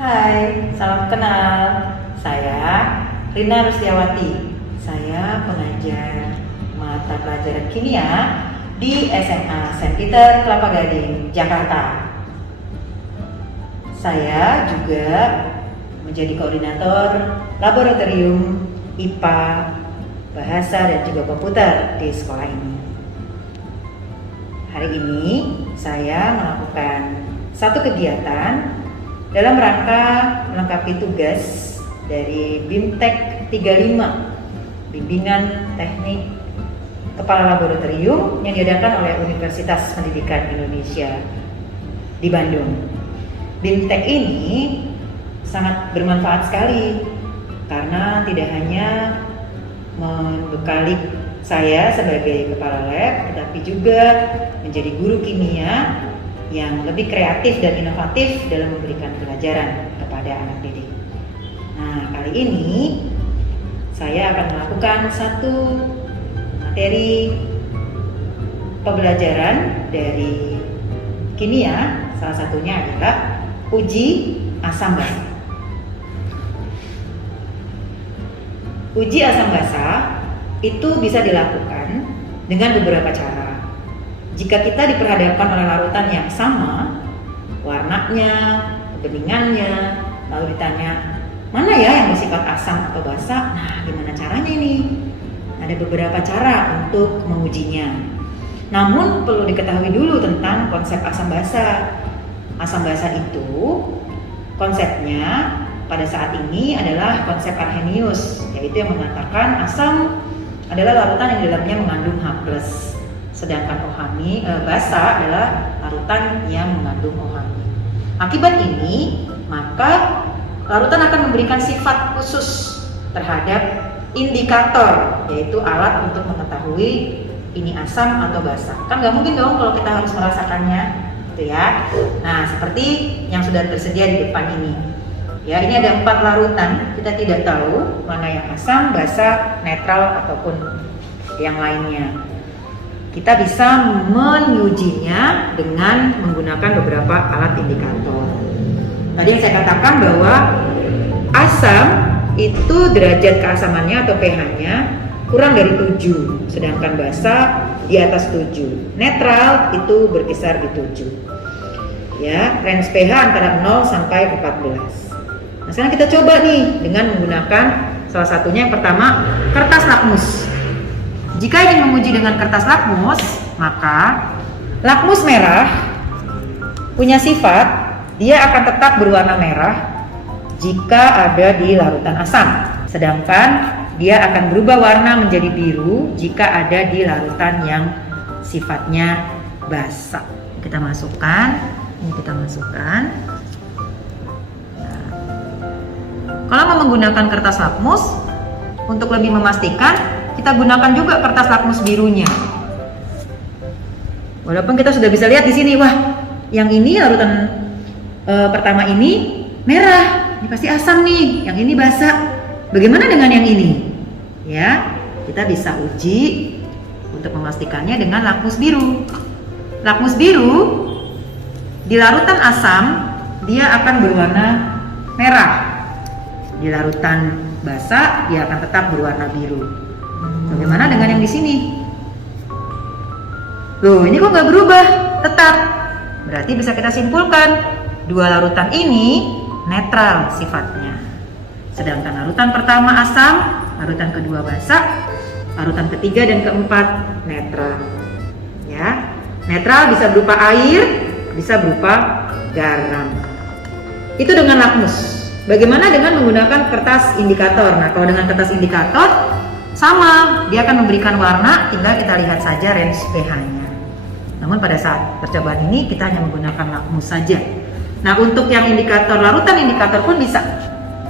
Hai, salam kenal. Saya Rina Rustiawati. Saya pengajar mata pelajaran kimia di SMA Saint Peter Kelapa Gading, Jakarta. Saya juga menjadi koordinator laboratorium IPA, bahasa dan juga komputer di sekolah ini. Hari ini saya melakukan satu kegiatan dalam rangka melengkapi tugas dari BIMTEK 35, Bimbingan Teknik Kepala Laboratorium yang diadakan oleh Universitas Pendidikan Indonesia di Bandung. BIMTEK ini sangat bermanfaat sekali karena tidak hanya membekali saya sebagai kepala lab, tetapi juga menjadi guru kimia yang lebih kreatif dan inovatif dalam memberikan pelajaran kepada anak didik. Nah, kali ini saya akan melakukan satu materi pembelajaran dari kimia, salah satunya adalah uji asam basa. Uji asam basa itu bisa dilakukan dengan beberapa cara. Jika kita diperhadapkan oleh larutan yang sama, warnanya, kebeningannya, lalu ditanya, mana ya yang bersifat asam atau basa? Nah, gimana caranya ini? Ada beberapa cara untuk mengujinya. Namun perlu diketahui dulu tentang konsep asam basa. Asam basa itu konsepnya pada saat ini adalah konsep Arrhenius, yaitu yang mengatakan asam adalah larutan yang di dalamnya mengandung H+. Sedangkan basa adalah larutan yang mengandung OH. Akibat ini, maka larutan akan memberikan sifat khusus terhadap indikator, yaitu alat untuk mengetahui ini asam atau basa. Kan nggak mungkin dong kalau kita harus merasakannya, gitu ya. Nah, seperti yang sudah tersedia di depan ini. Ya, ini ada 4 larutan. Kita tidak tahu mana yang asam, basa, netral ataupun yang lainnya. Kita bisa mengujinya dengan menggunakan beberapa alat indikator. Tadi yang saya katakan bahwa asam itu derajat keasamannya atau pH-nya kurang dari 7, sedangkan basa di atas 7. Netral itu berkisar di 7. Ya, range pH antara 0 sampai 14. Nah, sekarang kita coba nih dengan menggunakan salah satunya yang pertama, kertas lakmus. Jika ingin menguji dengan kertas lakmus, maka lakmus merah punya sifat dia akan tetap berwarna merah jika ada di larutan asam. Sedangkan dia akan berubah warna menjadi biru jika ada di larutan yang sifatnya basa. Kita masukkan, ini kita masukkan. Nah, kalau mau menggunakan kertas lakmus, untuk lebih memastikan kita gunakan juga kertas lakmus birunya. Walaupun kita sudah bisa lihat di sini, wah, yang ini larutan pertama ini merah, ini pasti asam nih. Yang ini basa. Bagaimana dengan yang ini? Ya, kita bisa uji untuk memastikannya dengan lakmus biru. Lakmus biru di larutan asam dia akan berwarna merah. Di larutan basa dia akan tetap berwarna biru. Bagaimana dengan yang di sini? Loh, ini kok nggak berubah? Tetap. Berarti bisa kita simpulkan dua larutan ini netral sifatnya. Sedangkan larutan pertama asam, larutan kedua basa, larutan ketiga dan keempat netral. Ya, netral bisa berupa air, bisa berupa garam. Itu dengan lakmus. Bagaimana dengan menggunakan kertas indikator? Nah, kalau dengan kertas indikator sama, dia akan memberikan warna, tinggal kita lihat saja range pH-nya. Namun pada saat percobaan ini kita hanya menggunakan lakmus saja. Nah, untuk yang indikator, larutan indikator pun bisa.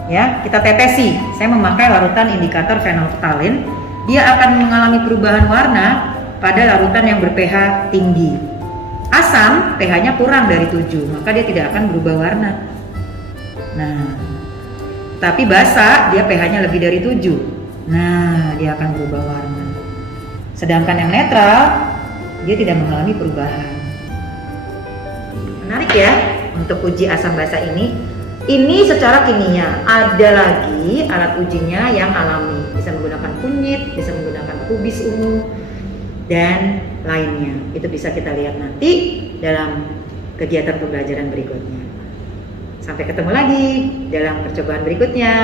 Ya, kita tetesi. Saya memakai larutan indikator fenolphthalein. Dia akan mengalami perubahan warna pada larutan yang ber-pH tinggi. Asam, pH-nya kurang dari 7, maka dia tidak akan berubah warna. Nah, tapi basa, dia pH-nya lebih dari 7. Nah, dia akan berubah warna. Sedangkan yang netral, dia tidak mengalami perubahan. Menarik ya untuk uji asam basa ini. Ini secara kimia. Ada lagi alat ujinya yang alami, bisa menggunakan kunyit, bisa menggunakan kubis ungu, dan lainnya. Itu bisa kita lihat nanti dalam kegiatan pembelajaran berikutnya. Sampai ketemu lagi dalam percobaan berikutnya.